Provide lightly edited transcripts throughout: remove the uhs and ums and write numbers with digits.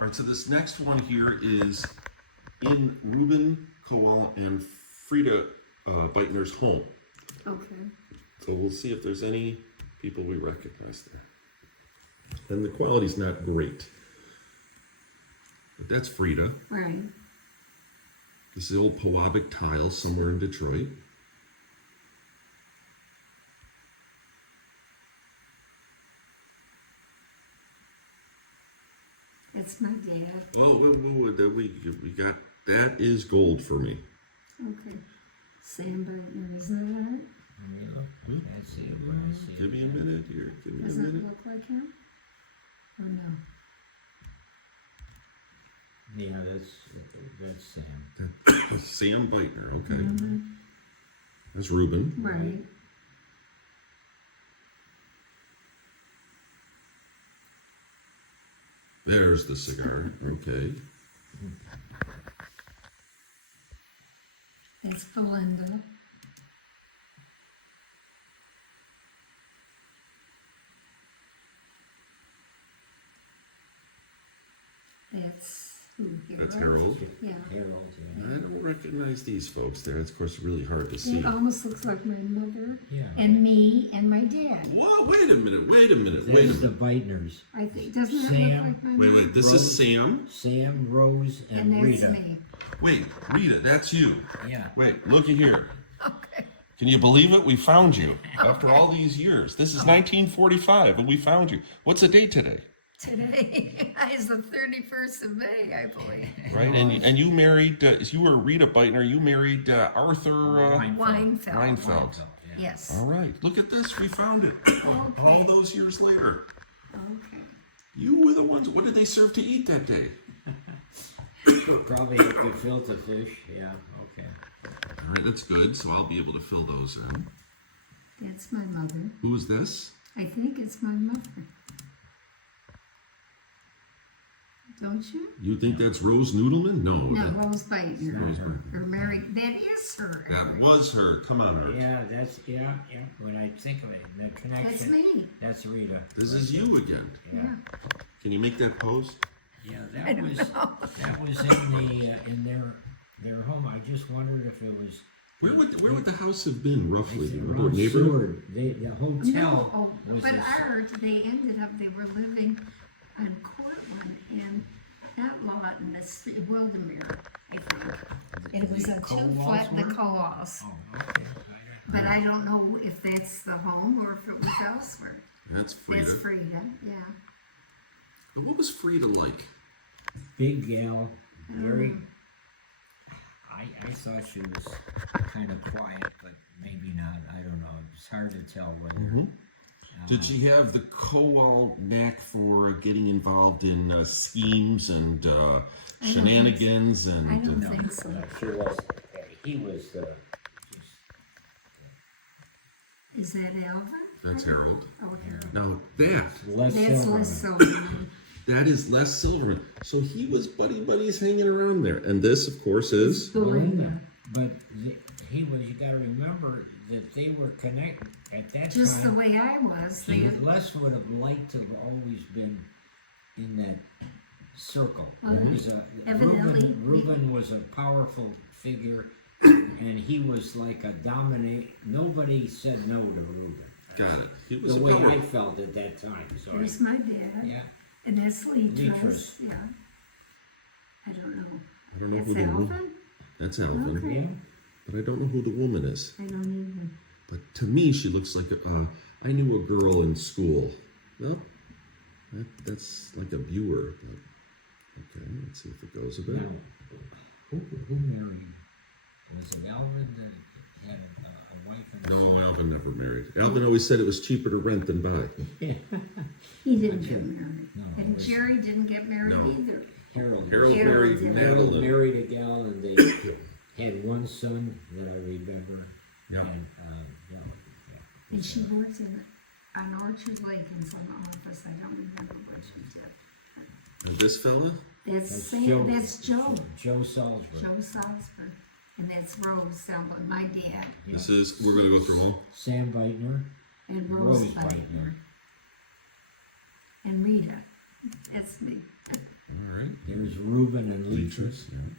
All right, so this next one here is in Rubin Kowall and Frieda Beitner's home. Okay. So we'll see if there's any people we recognize there. And the quality's not great. But that's Frieda. Right. This is old Pewabic tiles somewhere in Detroit. That's my dad. Whoa, we got, that is gold for me. Okay. Sam Beitner, is that right? I see it when I see it. Give me a minute here. Give me Does a it minute. look like him? Or no? Yeah, that's Sam. Sam Beitner, okay. Mm-hmm. That's Rubin. Right. There's the cigar, okay. That's Belinda. That's who? That's Harold. Yeah. Harold, I don't recognize these folks there. It's, of course, really hard to see. It almost looks like my mother yeah. and me and my dad. Whoa, wait a minute. That's the Beitners. I think, doesn't that Sam. look like my mother? Wait, this is Sam. Sam, Rose, and And that's Rita. me. Wait, Rita, that's you. Yeah. Wait, looky here. Okay. Can you believe it? We found you after all these years. This is 1945, and we found you. What's the date today? Today is the 31st of May, I believe. Right, and you married. You were Rita Beitner. You married Arthur Weinfeld. Weinfeld. Yes. All right, look at this. We found it. Okay. All those years later. Okay. You were the ones. What did they serve to eat that day? Probably gefilte fish. Yeah. Okay. All right, that's good. So I'll be able to fill those in. That's my mother. Who is this? I think it's my mother. Don't you? You think that's Rose Noodleman? No. No, that- Rose Beitner. Rose Beitner. Her married. That is her. That was her. Come on, Art. Yeah, that's yeah. When I think of it, the connection. That's me. That's Rita. This is you again. Yeah. Can you make that pose? Yeah, I that don't was know. that was in the in their home. I just wondered if it was. Where would the house have been roughly? It's Do you around remember? Neighborhood? Seward. The hotel No, was but this- Art, they ended up, they were living on Cortland and that lot in the street, Wildermere, I think. It was a Kowalls 2-foot, the were? Coals. Oh, okay. But I don't know if that's the home or if it was elsewhere. That's Frieda. That's Frieda, yeah. But what was Frieda like? Big gal, very. I thought she was kind of quiet, but maybe not. I don't know. It's hard to tell whether. Did she have the Kowall knack for getting involved in schemes and shenanigans and? I don't think so. She was. He was. Is that Alvin? That's Harold. Oh, Harold. Now that Les That's Silverman. Les Silverman. that is Les Silverman. So he was buddies hanging around there. And this, of course, is Belinda. But he was. You got to remember that they were connected at that Just the time. way I was. Les would have liked to have always been in that circle. Well, He was evidently- Reuben was a powerful figure, and he was like a dominate. Nobody said no to Reuben. got it. He was The a way power. I felt at that time. So There's my dad. yeah, And that's Leatrice. Leatrice. Yeah. I don't know. I don't know That's who the woman. Alvin? That's Alvin. Okay. yeah. But I don't know who the woman is. I don't even. But to me, she looks like I knew a girl in school. Well, that's like a viewer. But okay, let's see if it goes a bit. Now, who married? Was it Alvin that had a wife and No, Alvin never married. Alvin always said it was cheaper to rent than buy. He didn't get married. No, it And was- Jerry didn't get married No. either. Harold. Harold Harold married did. Harold Madeline. married a gal, and they had one son that I remember. Yeah. And, And she worked on Orchard Lake in some office. I don't remember what she did. And this fella? That's That's Sam. Joe. That's Joe. Joe Salzberg. Joe Salzberg. And that's Rose Silverman, my dad. Yeah. This is, we're going to go through them all. Sam Beitner. And Rose Rose Beitner. Beitner. And Rita. That's me. All right. There's Reuben and Leatrice. Leatrice, yeah.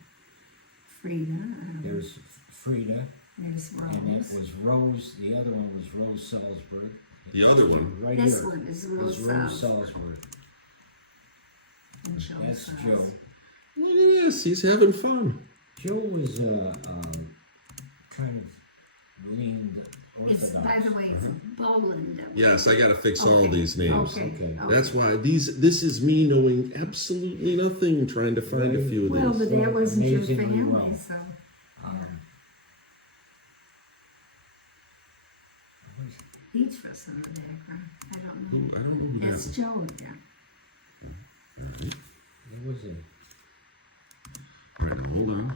Frieda. There's Frieda, There's Rose. and it was Rose. The other one was Rose Salzberg. The other one. Right This here one is is Rose Rose Salzberg. Salzberg. And Joe's That's house. Joe. Look at this. He's having fun. Joe was kind of leaned It's, Orthodox. by the way, it's Boland. Yes, I got to fix all Okay. these names. Okay. That's why this is me knowing absolutely nothing, trying to find a few of Well, these. but that wasn't your Amazingly family, well. so. Um, Beatrice in the background. I don't Who, know. I don't know who that That's is. Joe again. All right. it was a All right, now hold on.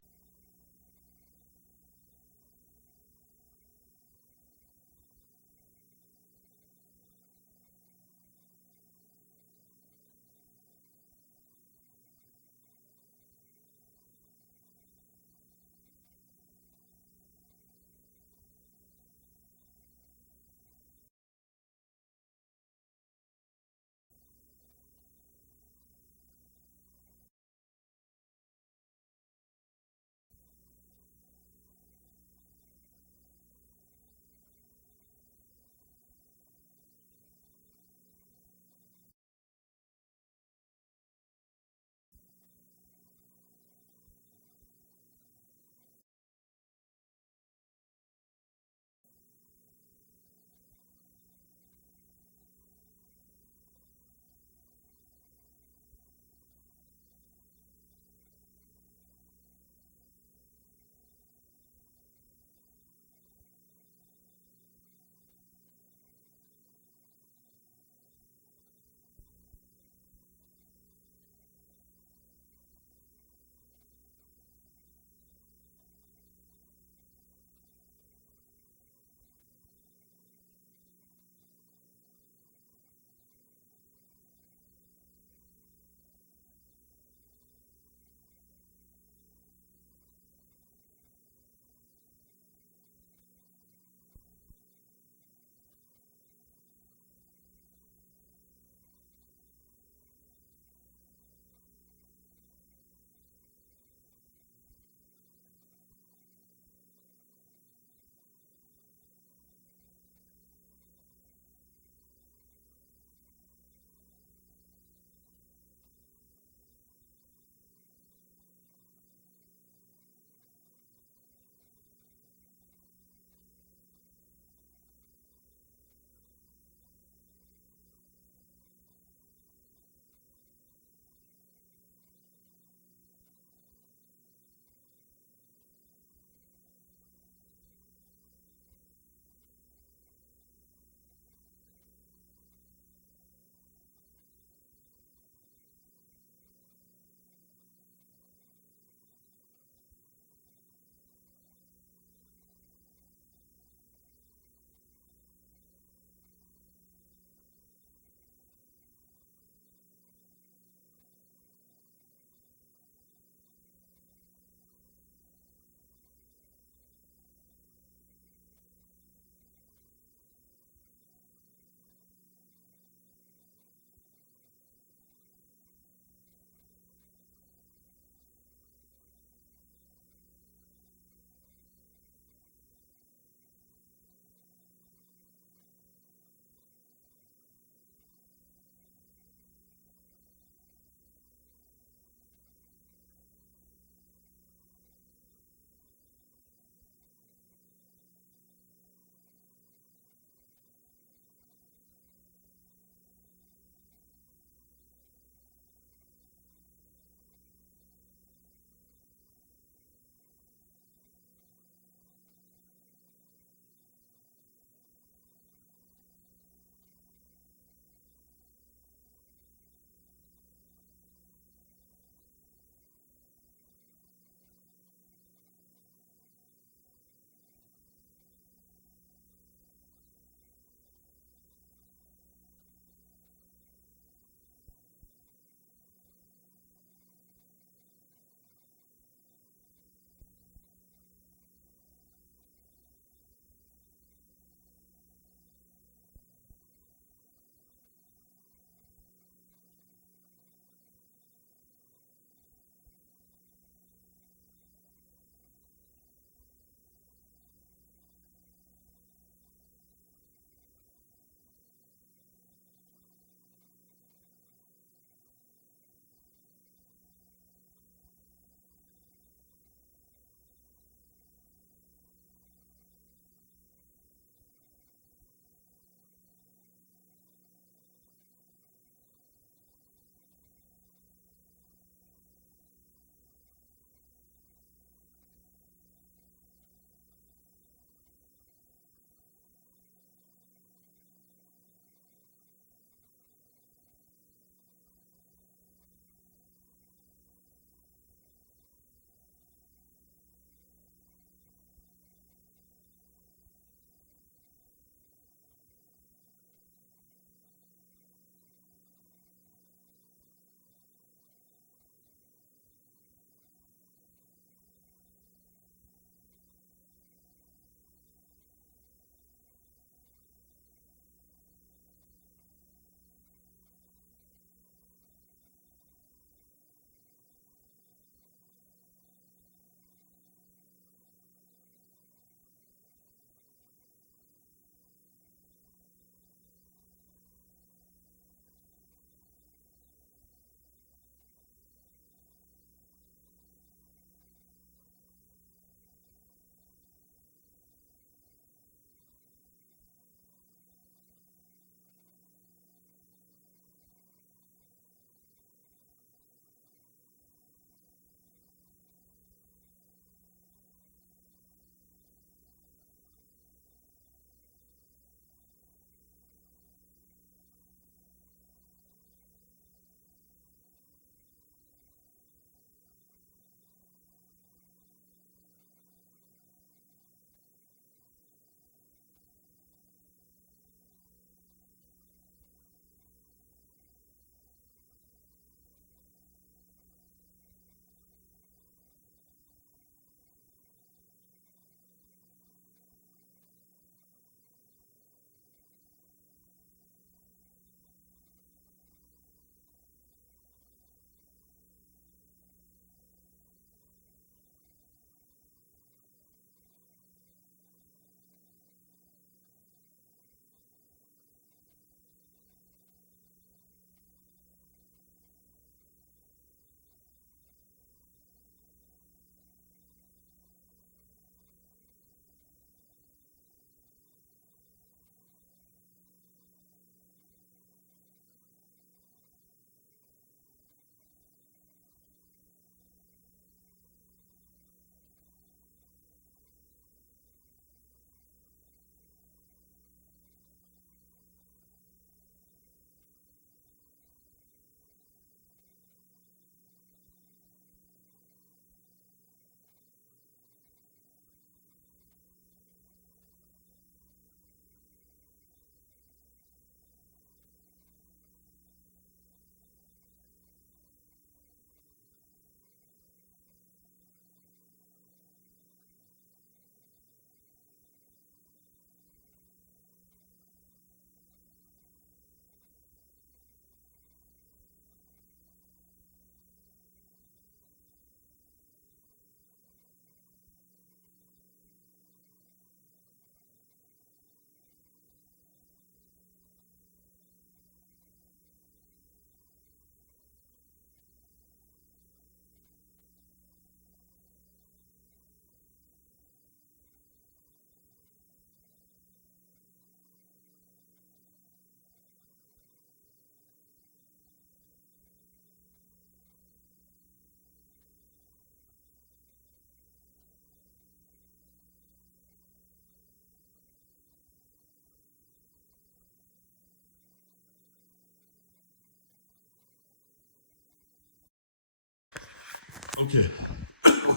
Okay.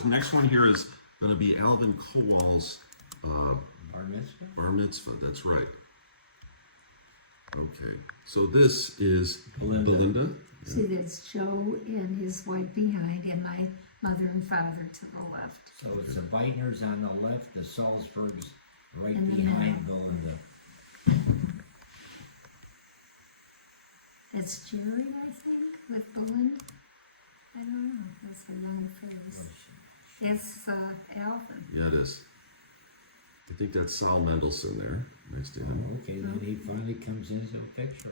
Next one here is going to be Alvin Kowall's Bar mitzvah? Bar Mitzvah. That's right. Okay. So this is Belinda. See, that's Joe and his wife behind, and my mother and father to the left. So it's the Beitners on the left, the Salzburgs right In the behind middle. Belinda. It's Jerry, I think, with Belinda. I don't know. That's a young face. It's Alvin. Yeah, it is. I think that's Sal Mendelson there next to him. Oh, okay, then he finally comes into the picture.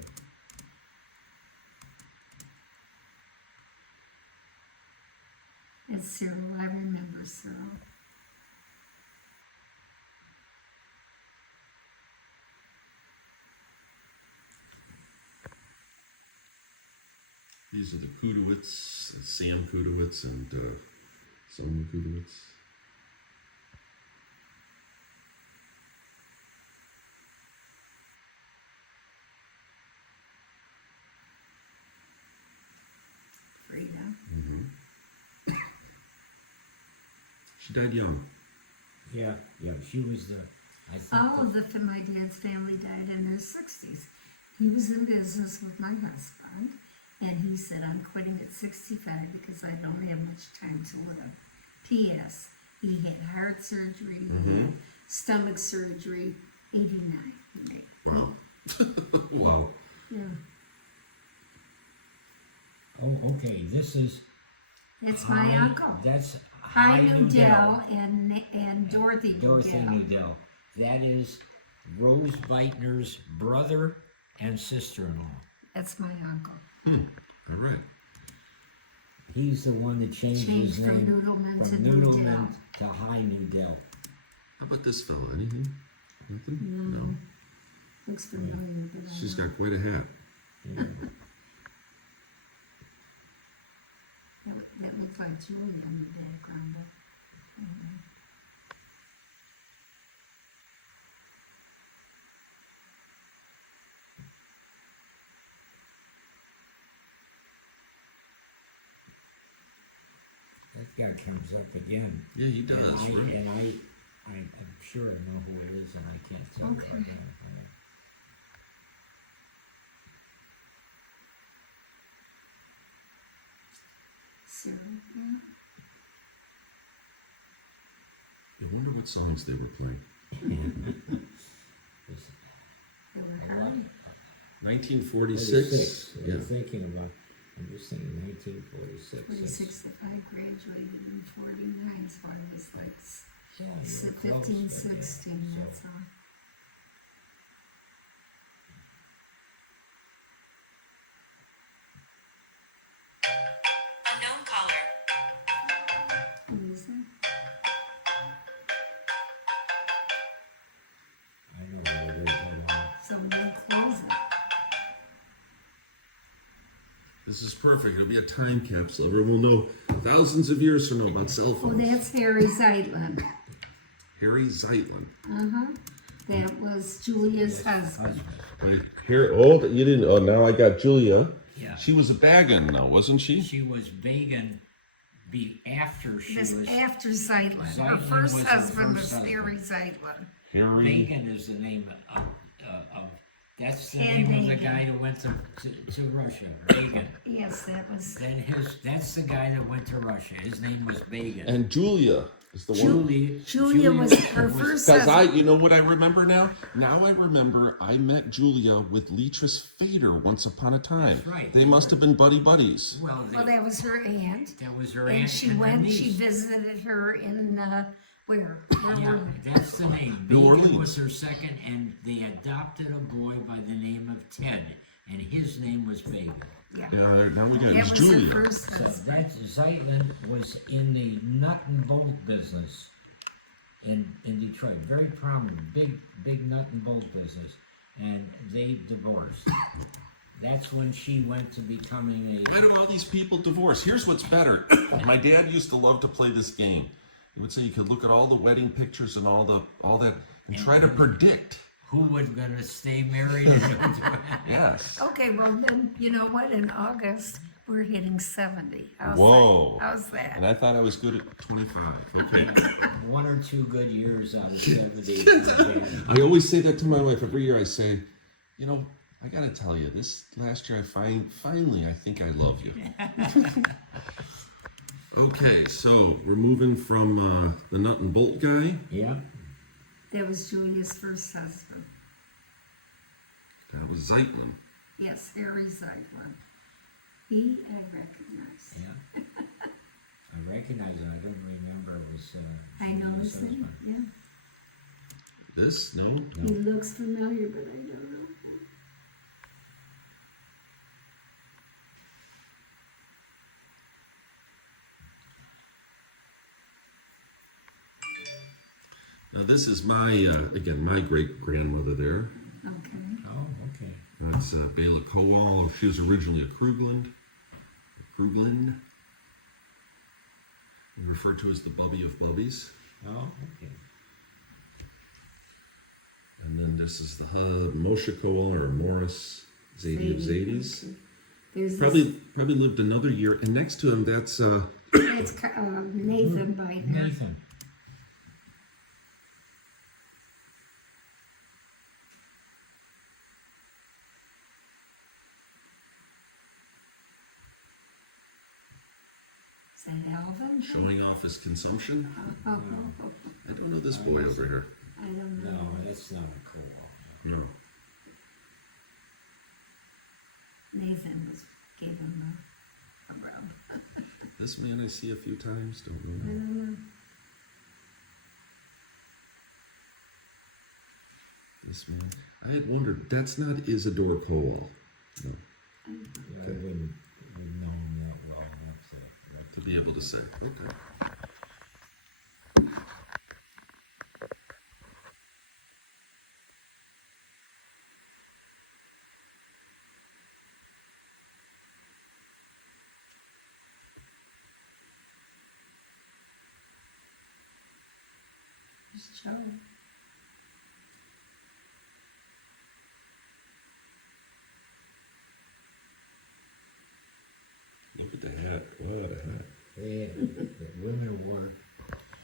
It's Cyril. I remember Cyril. These are the Kudowitz, Sam Kudowitz, and Sonia Kudowitz. Frieda. She died young. Yeah, she was the, I think. All of my dad's family died in their 60s. He was in business with my husband, and he said, I'm quitting at 65 because I don't have much time to live. P.S. He had heart surgery, he had stomach surgery, 89. He made. Wow. Wow. Yeah. Oh, okay, this is. That's my uncle. That's Hi High Nudell and Dorothy Dorothy Nudell. Nudell. That is Rose Beitner's brother and sister-in-law. That's my uncle. All right. He's the one that changed his Changed from name Noodleman to from Nudell. Noodleman to High Nudell. How about this fella? Anything? Nothing? No. Looks familiar, but I She's don't. got quite a hat. Yeah. That looked like Julia in the background. But, That guy comes up again. Yeah, he does. And Right? I'm sure I know who it is, and I can't tell Okay. right now. Sarah, yeah. I wonder what songs they were playing. It's They were a lot. hard. 1946. What Yeah. are you thinking about? I'm just thinking 1946. 46 that I graduated in 49, so I was like Yeah, you were 15, close, but yeah, 16, so- that's all. Unknown caller. Who is that? I know who it is. Hold on. So we'll close it. This is perfect. It'll be a time capsule. Everyone will know thousands of years from now about cell Oh, phones. that's Harry Zeitlin. Harry Zeitlin. That was Julia's husband. Right here. Oh, you didn't. Oh, now I got Julia. Yeah. She was a Bagan now, wasn't she? She was vegan after she This was. after Zeitlin. Her Zeitlin first was her husband first was husband. Harry Zeitlin. Harry. Vegan is the name of that's the And name of the Vegan. guy that went to Russia. Vegan. Yes, that was Then that's the guy that went to Russia. His name was Vegan. And Julia is the one. Julia was her first Because husband. you know what I remember now? Now I remember I met Julia with Leatrice Fader once upon a time. That's right. They must have been buddies. Well, Well, that was her aunt. that was her And aunt she and her went, she niece. visited her in, where? Yeah, were we? that's the name. New Vegan Orleans. was her second, and they adopted a boy by the name of Ted, and his name was Vegan. Yeah. Yeah, now we got That it's was Julia. her first So husband. that Zeitlin was in the nut and bolt business in Detroit. Very prominent, big nut and bolt business. And they divorced. That's when she went to becoming Why do all these people divorce? Here's what's better. My dad used to love to play this game. He would say you could look at all the wedding pictures and all that and try to predict. who was gonna stay married. Yes. Okay, well then, you know what, in August, We're hitting 70. Whoa. How's that? And I thought I was good at 25. Okay. One or two good years out of 70. I always say that to my wife. Every year I say, you know, I gotta tell you, this last year finally I think I love you. Okay, so we're moving from the nut and bolt guy. Yeah. That was Julia's first husband. That was Zeitman. Yes, Harry Zeitlin. He I recognize. Yeah. I recognize it. I don't remember it was. I know Julia's his name. husband. Yeah. This? No? He looks familiar, but I don't know. Now this is my, again, my great-grandmother there. Okay. Oh, okay. That's Bela Kowall. She was originally a Krugland. Referred to as the Bubby of Bubbies. Oh, okay. And then this is the Moshe Kowall or Morris Zadie of Zadies. Okay. There's Probably lived another year. And next to him, that's Nathan Beitner. Nathan. Is that Alvin? showing off his consumption. Oh, I don't know this boy over here. I don't know. No, that's not a Kowall. No. Nathan gave him a rub. This man I see a few times. Don't I know. don't know. This man. I had wondered. That's not Isidore Kowall. No. Yeah, I wouldn't know him that well enough To be able to say. Okay. Just Joe. Look at the hat. What a hat. The women wore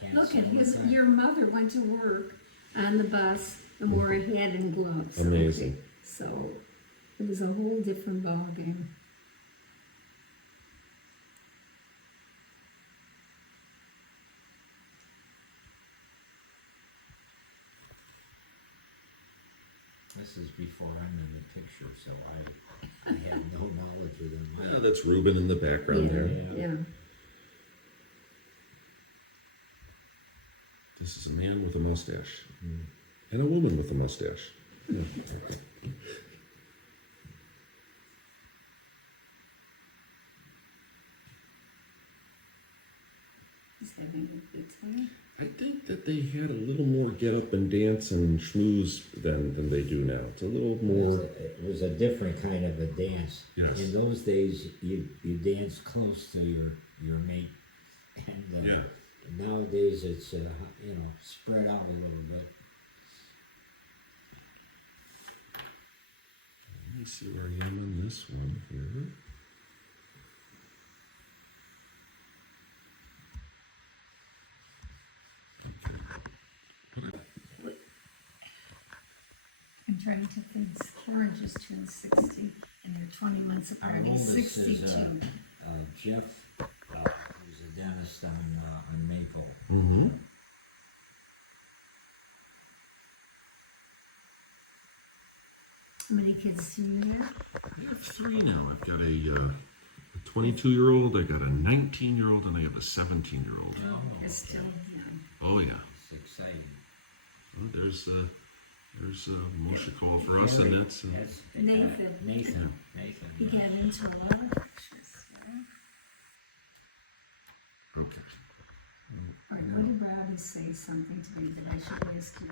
hats Look at all the his. time. Your mother went to work on the bus and wore a hat and gloves. Amazing. Okay. So it was a whole different ball game. This is before I'm in the picture, so I have no knowledge of them. Yeah, that's Rubin in the background Yeah. there. Yeah. This is a man with a mustache. And a woman with a mustache. Yeah. He's having a good time. I think that they had a little more get up and dance and schmooze than they do now. It's a little more. It was a different kind of a dance. Yes. In those days, you danced close to your mate, and Yeah. nowadays it's spread out a little bit. Let me see where I am on this one here. I'm trying to think. Orange just turned 60, and they're 20 months apart. Our He's oldest 62. is Jeff, who's a dentist on Maple. Mm-hmm. How many kids do you have? I have three now. I've got a 22-year-old, I got a 19-year-old, and I have a 17-year-old. They're still young. Oh yeah. It's exciting. Well, there's Moshe Kowall for us, and that's Nathan. Nathan. He got into a lot of pictures. Yeah? okay. All right, what did Robbie say something to me that I should ask you?